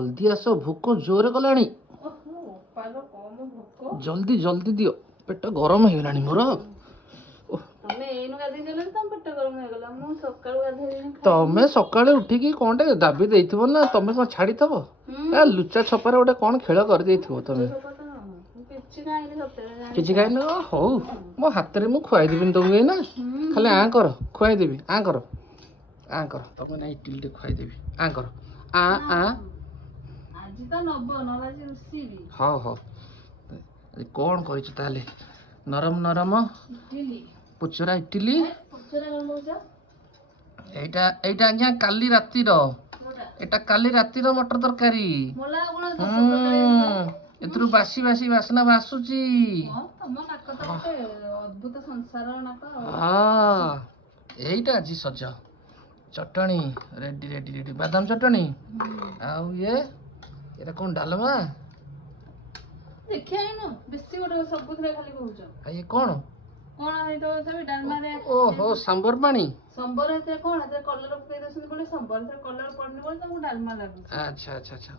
जल्दी आस भोक जोर कलानी जल्दी जल्दी दियो पेट गरम हो गलानी मोर तमें सका उठिकी कौन टे दाबी देइथिबो ना तमें कौन छाड़ी थबो ए लुचा छपारे गोटे कौन खेल कर देइथिबो तमें किछि खाइ न हौ मो हाथ रे मु खुआई देबिन तुमके ना खाली आ कर खुआई देबी आ कर तमे ना इडली टे खुआई देबी आ कर आ आज तो नब नलाजी उसीबी हाँ हाँ कौन करिछ ताले नरम नरम इडली पुचरा इडली पुचरा गमौजा एटा एटा आज्ञा काली राती रो एटा काली राती रो मटर तरकारी मोला गुण 10 प्रकार एतरु बासी बासी वासना बासुची हां तम नाक तो गोटे अद्भुत संसार नाक हां एटा जी सज चटणी रेडी रेडी रेडी बादाम चटणी आउ ये कौन डालमा देखिया न बेसी गोटे सब थरे खाली कहउछ आ ये कौन है तो सब डालमा रे ओहो सांबर पानी संबर है कोन है कलर पके दसन बोले संबर से कलर पड़ने बोले तो डालमा लागु अच्छा अच्छा अच्छा